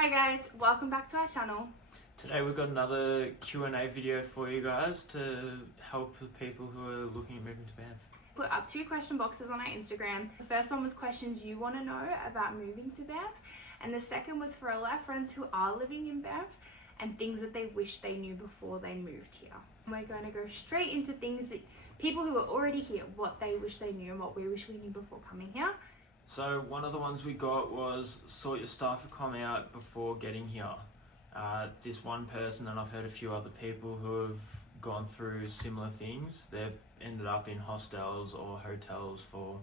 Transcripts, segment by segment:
Hi guys, welcome back to our channel. Today we've got another Q&A video for you guys to help the people who are looking at moving to Banff. Put up 2 question boxes on our Instagram. The first one was questions you want to know about moving to Banff, and the second was for all our friends who are living in Banff and things that they wish they knew before they moved here. We're going to go straight into things that people who are already here, what they wish they knew and what we wish we knew before coming here. So one of the ones we got was sort your staff accom out before getting here. This one person, and I've heard a few other people who have gone through similar things, they've ended up in hostels or hotels for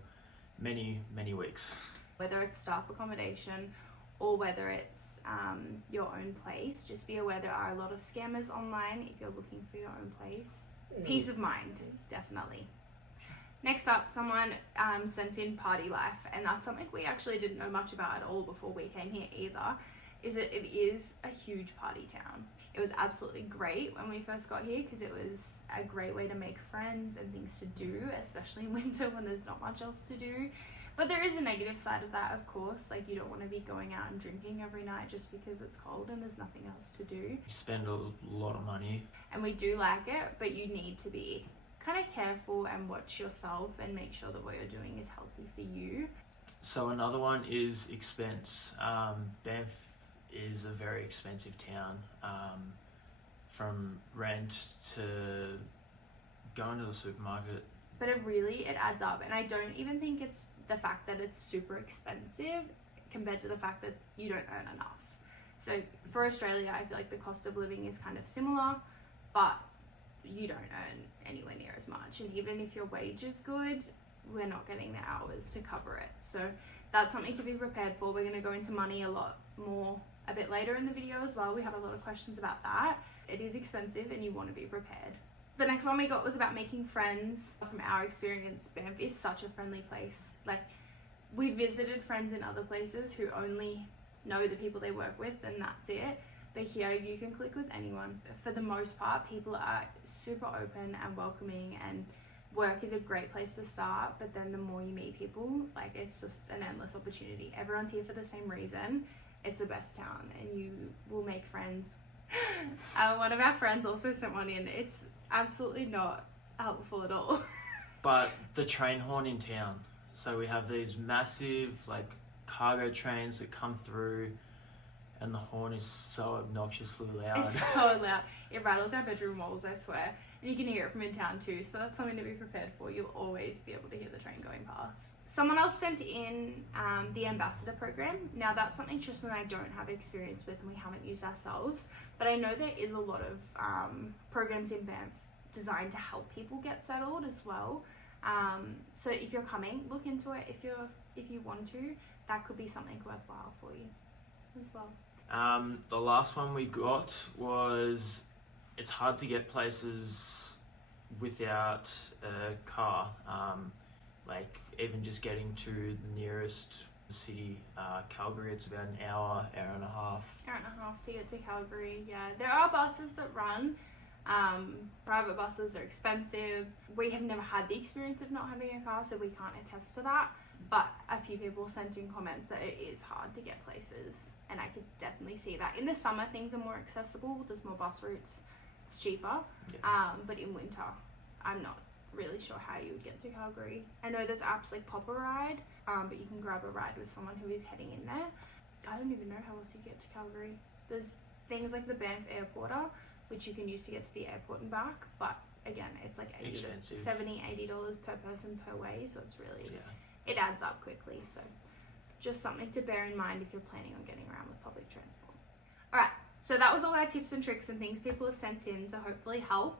many weeks. Whether it's staff accommodation or whether it's your own place, just be aware there are a lot of scammers online if you're looking for your own place. Peace of mind, definitely. Next up, someone sent in party life, and that's something we actually didn't know much about at all before we came here either, is that it is a huge party town. It was absolutely great when we first got here because it was a great way to make friends and things to do, especially in winter when there's not much else to do. But there is a negative side of that, of course. Like, you don't want to be going out and drinking every night just because it's cold and there's nothing else to do. You spend a lot of money. And we do like it, but you need to be kind of careful and watch yourself and make sure that what you're doing is healthy for you. So another one is expense. Banff is a very expensive town, from rent to going to the supermarket. But it adds up, and I don't even think it's the fact that it's super expensive compared to the fact that you don't earn enough. So for Australia, I feel like the cost of living is kind of similar, but you don't earn anywhere near as much, and even if your wage is good, we're not getting the hours to cover it. So that's something to be prepared for. We're going to go into money a lot more a bit later in the video as well. We have a lot of questions about that. It is expensive and you want to be prepared. The next one we got was about making friends. From our experience, Banff is such a friendly place. Like, we visited friends in other places who only know the people they work with and that's it. But here you can click with anyone. For the most part, people are super open and welcoming, and work is a great place to start. But then the more you meet people, like, it's just an endless opportunity. Everyone's here for the same reason. It's the best town and you will make friends. One of our friends also sent one in. It's absolutely not helpful at all. But the train horn in town. So we have these massive like cargo trains that come through, and the horn is so obnoxiously loud. It's so loud. It rattles our bedroom walls, I swear. And you can hear it from in town too, so that's something to be prepared for. You'll always be able to hear the train going past. Someone else sent in the ambassador program. Now that's something Tristan and I don't have experience with and we haven't used ourselves, but I know there is a lot of programs in Banff designed to help people get settled as well. So if you're coming, look into it. If you want to, that could be something worthwhile for you as well. The last one we got was, it's hard to get places without a car. Like, even just getting to the nearest city, Calgary, it's about an hour and a half. Hour and a half to get to Calgary, yeah. There are buses that run. Private buses are expensive. We have never had the experience of not having a car, so we can't attest to that. But a few people sent in comments that it is hard to get places, and I could definitely see that. In the summer, things are more accessible. There's more bus routes. It's cheaper. Yeah. But in winter, I'm not really sure how you would get to Calgary. I know there's apps like Pop a Ride, but you can grab a ride with someone who is heading in there. I don't even know how else you get to Calgary. There's things like the Banff Airporter, which you can use to get to the airport and back, but again, it's like $70, $80 per person per way, so it's really, it adds up quickly. So just something to bear in mind if you're planning on getting around with public transport. All right, so that was all our tips and tricks and things people have sent in to hopefully help.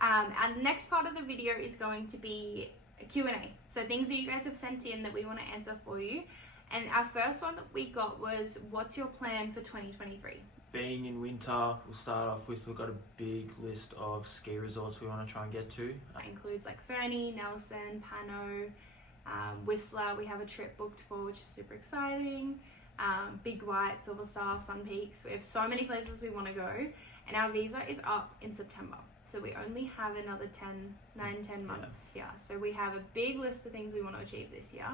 And the next part of the video is going to be a Q&A. So things that you guys have sent in that we want to answer for you. And our first one that we got was, what's your plan for 2023? Being in winter, we'll start off with, we've got a big list of ski resorts we want to try and get to. That includes like Fernie, Nelson, Pano, Whistler. We have a trip booked for, which is super exciting. Big White, Silver Star, Sun Peaks. We have so many places we want to go, and our visa is up in September. So we only have another 10 months here. So we have a big list of things we want to achieve this year.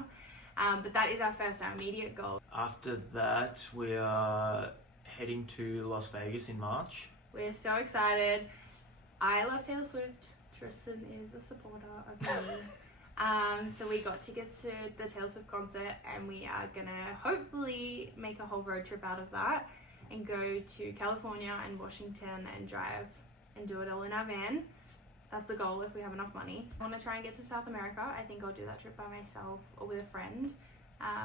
But that is our immediate goal. After that, we are heading to Las Vegas in March. We're so excited. I love Taylor Swift. Tristan is a supporter of me. So we got tickets to the Taylor Swift concert, and we are gonna hopefully make a whole road trip out of that and go to California and Washington and drive and do it all in our van. That's the goal if we have enough money. I want to try and get to South America. I think I'll do that trip by myself or with a friend.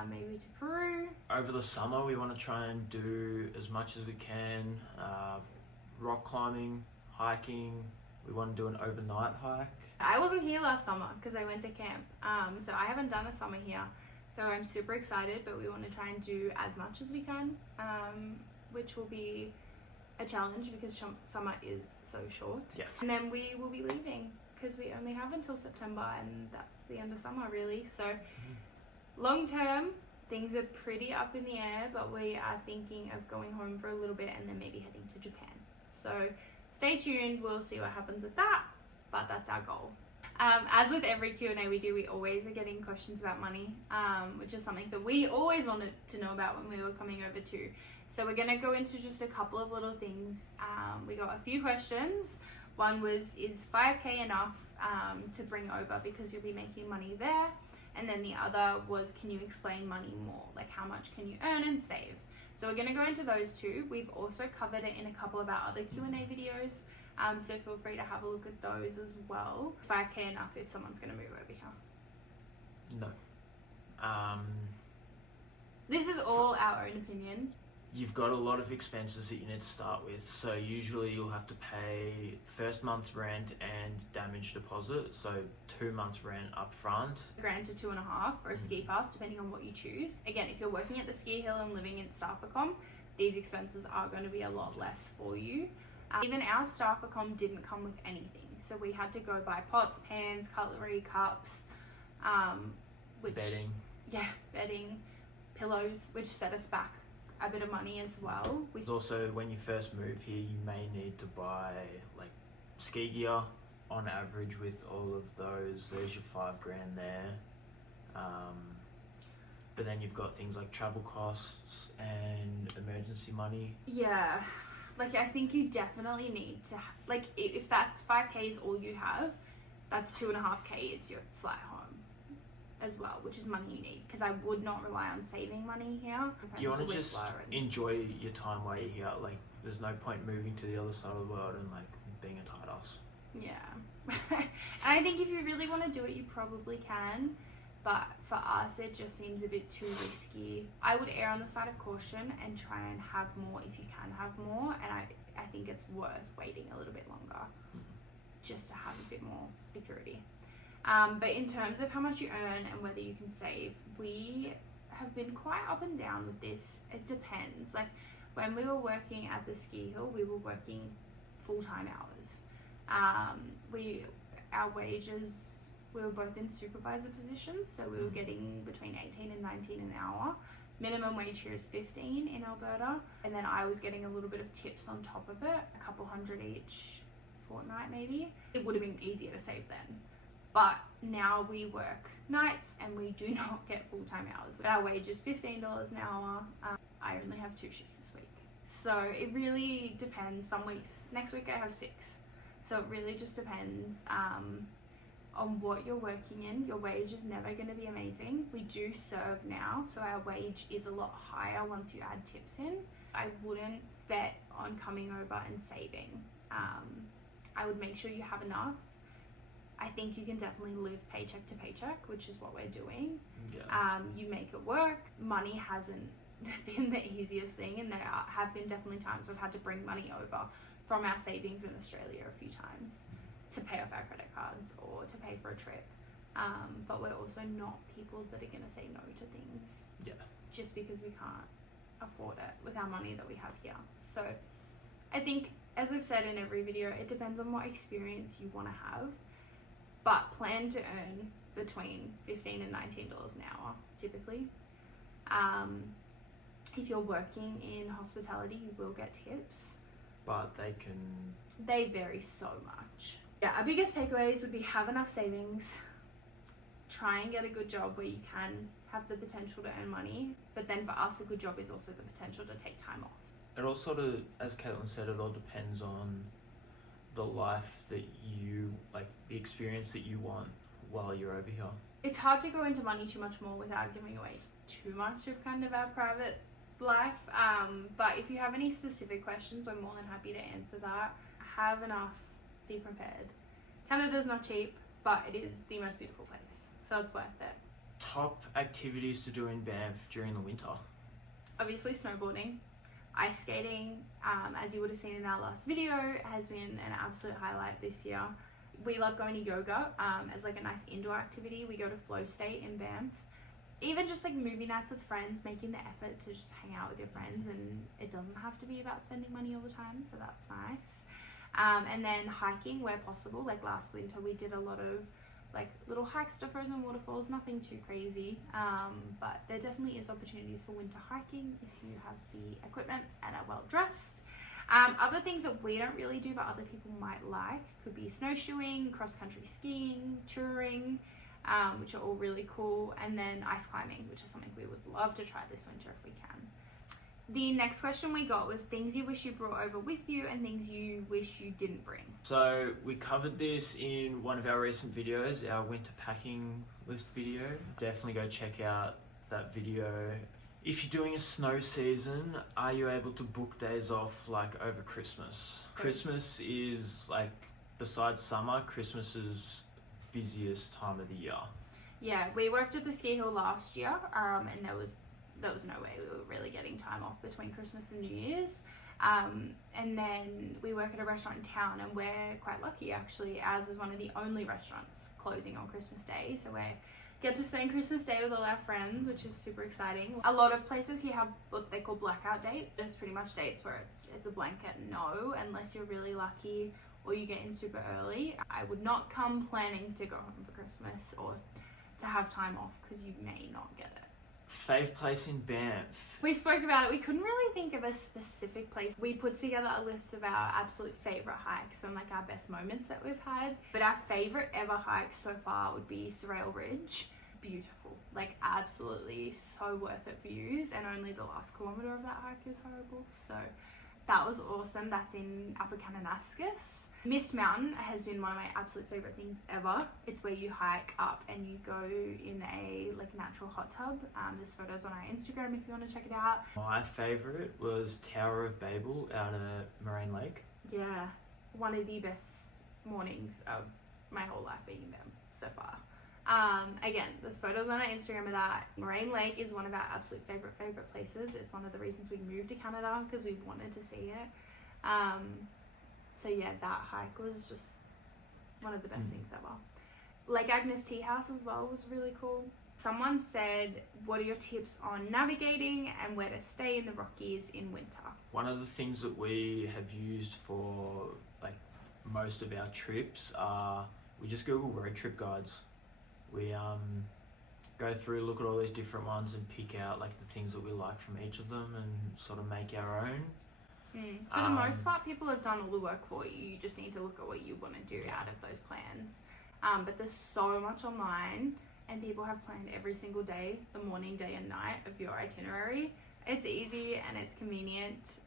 Maybe to Peru. Over the summer, we want to try and do as much as we can. Rock climbing, hiking. We want to do an overnight hike. I wasn't here last summer because I went to camp. So I haven't done a summer here. So I'm super excited, but we want to try and do as much as we can, which will be a challenge because summer is so short. Yeah. And then we will be leaving because we only have until September, and that's the end of summer really. So long term, things are pretty up in the air, but we are thinking of going home for a little bit and then maybe heading to Japan. So stay tuned, we'll see what happens with that, but that's our goal. As with every Q&A we do, we always are getting questions about money, which is something that we always wanted to know about when we were coming over too. So we're going to go into just a couple of little things. We got a few questions. One was, is 5K enough to bring over because you'll be making money there? And then the other was, can you explain money more? Like how much can you earn and save? So we're going to go into those two. We've also covered it in a couple of our other Q&A videos. So feel free to have a look at those as well. 5K enough if someone's going to move over here? No. This is all our own opinion. You've got a lot of expenses that you need to start with. So usually you'll have to pay first month's rent and damage deposit. So 2 months rent up front. $1,000 to $2,500 for a ski pass, depending on what you choose. Again, if you're working at the ski hill and living in staff accom, these expenses are going to be a lot less for you. Even our staff accom didn't come with anything. So we had to go buy pots, pans, cutlery, cups, Bedding. Yeah, bedding, pillows, which set us back a bit of money as well. Also, when you first move here, you may need to buy like ski gear. On average, with all of those, there's your $5,000 there. But then you've got things like travel costs and emergency money. Yeah, like I think you definitely need to like if that's 5K is all you have, that's 2.5K is your flight home as well, which is money you need, because I would not rely on saving money here. You want to just enjoy your time while you're here. Like, there's no point moving to the other side of the world and like being a tight ass. Yeah. And I think if you really want to do it, you probably can, but for us it just seems a bit too risky. I would err on the side of caution and try and have more if you can have more, and I think it's worth waiting a little bit longer just to have a bit more security. But in terms of how much you earn and whether you can save, we have been quite up and down with this. It depends. Like when we were working at the ski hill, we were working full-time hours. Our wages, we were both in supervisor positions, so we were getting between 18 and 19 an hour. Minimum wage here is 15 in Alberta, and then I was getting a little bit of tips on top of it, a couple hundred each fortnight maybe. It would have been easier to save then. But now we work nights and we do not get full-time hours. Our wage is $15 an hour. I only have 2 shifts this week. So it really depends. Some weeks, next week I have 6. So it really just depends on what you're working in. Your wage is never going to be amazing. We do serve now, so our wage is a lot higher once you add tips in. I wouldn't bet on coming over and saving. I would make sure you have enough. I think you can definitely live paycheck to paycheck, which is what we're doing. Yeah. You make it work. Money hasn't been the easiest thing, and there have been definitely times we've had to bring money over from our savings in Australia a few times to pay off our credit cards or to pay for a trip. But we're also not people that are going to say no to things just because we can't afford it with our money that we have here. So I think, as we've said in every video, it depends on what experience you want to have. But plan to earn between $15 and $19 an hour, typically. If you're working in hospitality, you will get tips. But they vary so much. Yeah, our biggest takeaways would be have enough savings. Try and get a good job where you can have the potential to earn money. But then for us, a good job is also the potential to take time off. it all sort of, as Caitlin said, it all depends on the life that you, like the experience that you want while you're over here. It's hard to go into money too much more without giving away too much of kind of our private life. But if you have any specific questions, I'm more than happy to answer that. Have enough, be prepared. Canada's not cheap, but it is the most beautiful place, so it's worth it. Top activities to do in Banff during the winter? Obviously snowboarding. Ice skating, as you would have seen in our last video, has been an absolute highlight this year. We love going to yoga as like a nice indoor activity. We go to Flow State in Banff. Even just like movie nights with friends, making the effort to just hang out with your friends, and it doesn't have to be about spending money all the time, so that's nice. And then hiking where possible. Like last winter we did a lot of like little hikes to frozen waterfalls, nothing too crazy, but there definitely is opportunities for winter hiking if you have the equipment and are well dressed. Other things that we don't really do but other people might like could be snowshoeing, cross-country skiing, touring, which are all really cool, and then ice climbing, which is something we would love to try this winter if we can. The next question we got was things you wish you brought over with you and things you wish you didn't bring. So we covered this in one of our recent videos, our winter packing list video. Definitely go check out that video. If you're doing a snow season, are you able to book days off like over Christmas? Christmas is like, besides summer, Christmas is busiest time of the year. Yeah, we worked at the ski hill last year, and there was no way we were really getting time off between Christmas and New Year's. And then we work at a restaurant in town, and we're quite lucky actually. Ours is one of the only restaurants closing on Christmas Day, so we get to spend Christmas Day with all our friends, which is super exciting. A lot of places here have what they call blackout dates. It's pretty much dates where it's a blanket no, unless you're really lucky or you get in super early. I would not come planning to go home for Christmas or to have time off because you may not get it. Fave place in Banff? We spoke about it. We couldn't really think of a specific place. We put together a list of our absolute favourite hikes and like our best moments that we've had. But our favourite ever hike so far would be Surrail Ridge. Beautiful. Like absolutely so worth it views, and only the last kilometre of that hike is horrible. So that was awesome. That's in Upper Kananaskis. Mist Mountain has been one of my absolute favourite things ever. It's where you hike up and you go in a like natural hot tub. There's photos on our Instagram if you want to check it out. My favourite was Tower of Babel out at Moraine Lake. Yeah, one of the best mornings of my whole life being in Banff so far. Again, there's photos on our Instagram of that. Moraine Lake is one of our absolute favourite places. It's one of the reasons we moved to Canada, because we wanted to see it. So yeah, that hike was just one of the best things ever. Lake Agnes Tea House as well was really cool. Someone said, what are your tips on navigating and where to stay in the Rockies in winter? One of the things that we have used for like most of our trips are, we just Google road trip guides. We go through, look at all these different ones and pick out like the things that we like from each of them and sort of make our own. For the most part, people have done all the work for you. You just need to look at what you want to do out of those plans. But there's so much online, and people have planned every single day, the morning, day and night of your itinerary. It's easy and it's convenient.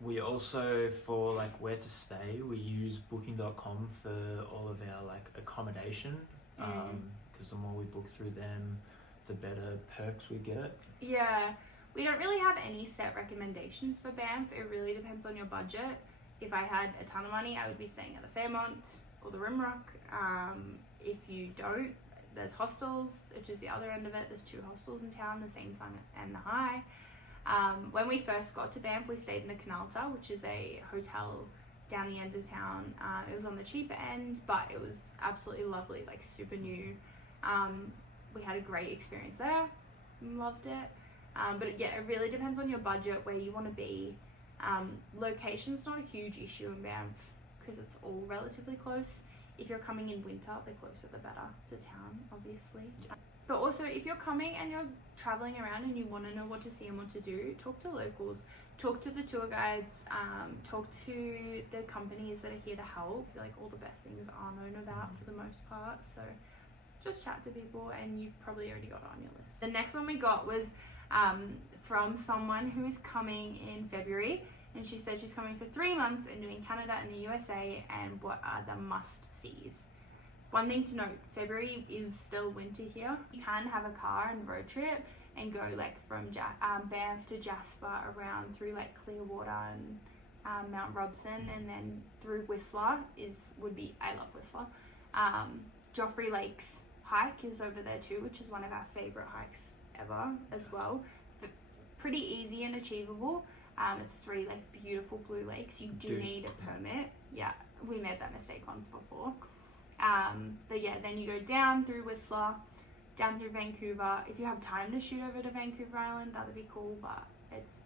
We also, for like where to stay, we use booking.com for all of our like accommodation, because the more we book through them, the better perks we get. Yeah. We don't really have any set recommendations for Banff. It really depends on your budget. If I had a ton of money, I would be staying at the Fairmont or the Rimrock. If you don't, there's hostels, which is the other end of it. There's 2 hostels in town, the Same Sun and the High. When we first got to Banff, we stayed in the Canalta, which is a hotel down the end of town. It was on the cheaper end, but it was absolutely lovely, like super new. We had a great experience there, loved it. But yeah, it really depends on your budget, where you want to be. Location's not a huge issue in Banff because it's all relatively close. If you're coming in winter, the closer the better to town, obviously. But also, if you're coming and you're traveling around and you want to know what to see and what to do, talk to locals, talk to the tour guides, talk to the companies that are here to help. Like all the best things are known about for the most part. So just chat to people and you've probably already got it on your list. The next one we got was from someone who is coming in February, and she said she's coming for 3 months and doing Canada and the USA, and what are the must-sees. One thing to note, February is still winter here. You can have a car and road trip and go like from Banff to Jasper, around through like Clearwater and Mount Robson, and then through Whistler I love Whistler. Joffrey Lakes hike is over there too, which is one of our favorite hikes ever as well. But pretty easy and achievable. It's 3 like beautiful blue lakes. You do need a permit. Yeah, we made that mistake once before. But yeah, then you go down through Whistler, down through Vancouver. If you have time to shoot over to Vancouver Island, that'd be cool, but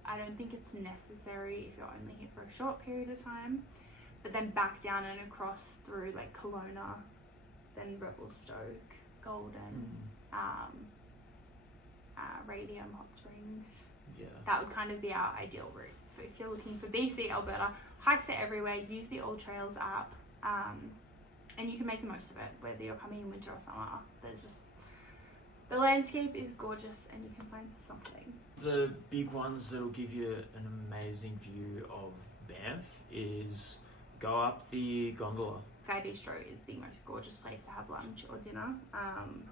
I don't think it's necessary if you're only here for a short period of time. But then back down and across through like Kelowna, then Revelstoke, Golden, Radium, Hot Springs. Yeah. That would kind of be our ideal route. If you're looking for BC, Alberta, hikes are everywhere. Use the All Trails app. And you can make the most of it, whether you're coming in winter or summer. The landscape is gorgeous and you can find something. The big ones that'll give you an amazing view of Banff is go up the gondola. Sky Bistro is the most gorgeous place to have lunch or dinner.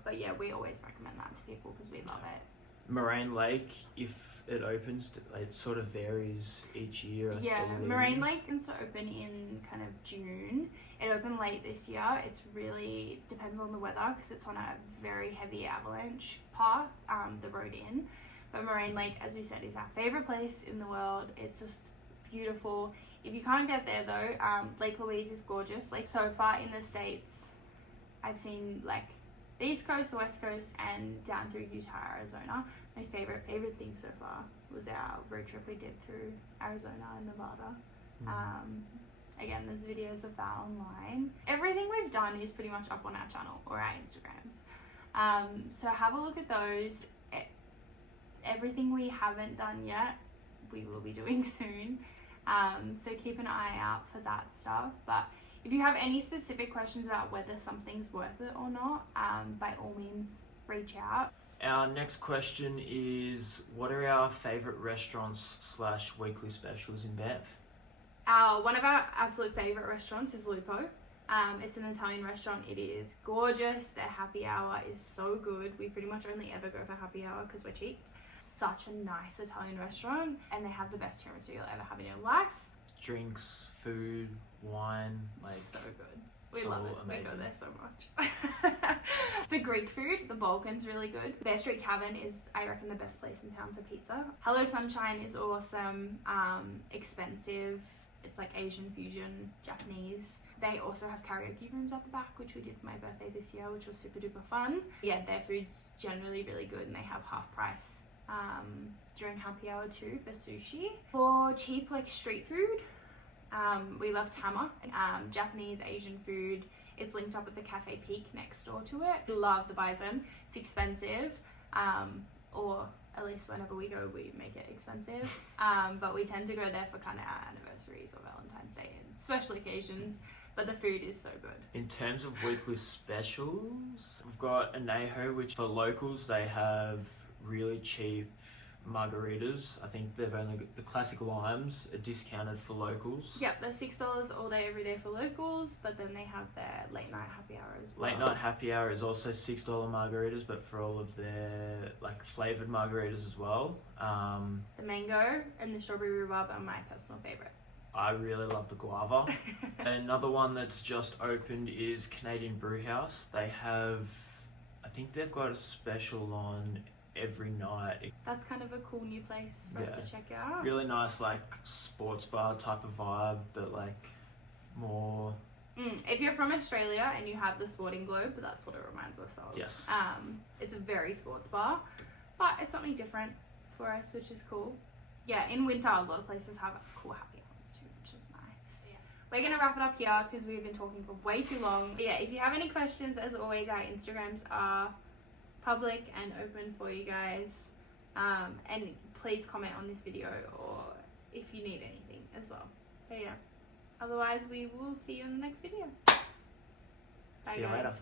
But yeah, we always recommend that to people because we love it. Moraine Lake, if it opens, it sort of varies each year. Yeah, Moraine Lake tends to open in kind of June. It opened late this year. It's really depends on the weather because it's on a very heavy avalanche path, the road in. But Moraine Lake, as we said, is our favorite place in the world. It's just beautiful. If you can't get there though, Lake Louise is gorgeous. Like so far in the States, I've seen like the East Coast, the West Coast, and down through Utah, Arizona. My favorite thing so far was our road trip we did through Arizona and Nevada. Again, there's videos of that online. Everything we've done is pretty much up on our channel or our Instagrams. So have a look at those. Everything we haven't done yet, we will be doing soon. So keep an eye out for that stuff. But if you have any specific questions about whether something's worth it or not, by all means, reach out. Our next question is, what are our favourite restaurants / weekly specials in Banff? One of our absolute favourite restaurants is Lupo. It's an Italian restaurant. It is gorgeous. Their happy hour is so good. We pretty much only ever go for happy hour because we're cheap. Such a nice Italian restaurant, and they have the best tiramisu you'll ever have in your life. Drinks, food, wine, so good. We love it. Amazing. We go there so much. For Greek food, the Balkan's really good. Bear Street Tavern is, I reckon, the best place in town for pizza. Hello Sunshine is awesome. Expensive. It's like Asian fusion, Japanese. They also have karaoke rooms at the back, which we did for my birthday this year, which was super duper fun. Yeah, their food's generally really good, and they have half price during happy hour too for sushi. For cheap like street food, we love Tama, Japanese Asian food. It's linked up with the Cafe Peak next door to it. Love the bison. It's expensive, or at least whenever we go we make it expensive, but we tend to go there for kind of our anniversaries or Valentine's Day and special occasions. But the food is so good. In terms of weekly specials, we've got Anejo, which for locals they have really cheap margaritas. I think they've only got the classic limes are discounted for locals. Yep, they're $6 all day every day for locals, but then they have their late night happy hour as well. Late night happy hour is also $6 margaritas, but for all of their like flavoured margaritas as well. The mango and the strawberry rhubarb are my personal favourite. I really love the guava. Another one that's just opened is Canadian Brewhouse. They have, I think they've got a special on every night. That's kind of a cool new place for us to check out. Really nice like sports bar type of vibe, but like more... If you're from Australia and you have the Sporting Globe, that's what it reminds us of. Yes. It's a very sports bar, but it's something different for us, which is cool. Yeah, in winter a lot of places have cool happy hours too, which is nice. So, yeah. We're going to wrap it up here because we've been talking for way too long. But yeah, if you have any questions, as always, our Instagrams are public and open for you guys, and please comment on this video or if you need anything as well. But yeah, otherwise we will see you in the next video. Bye, see you guys. Later.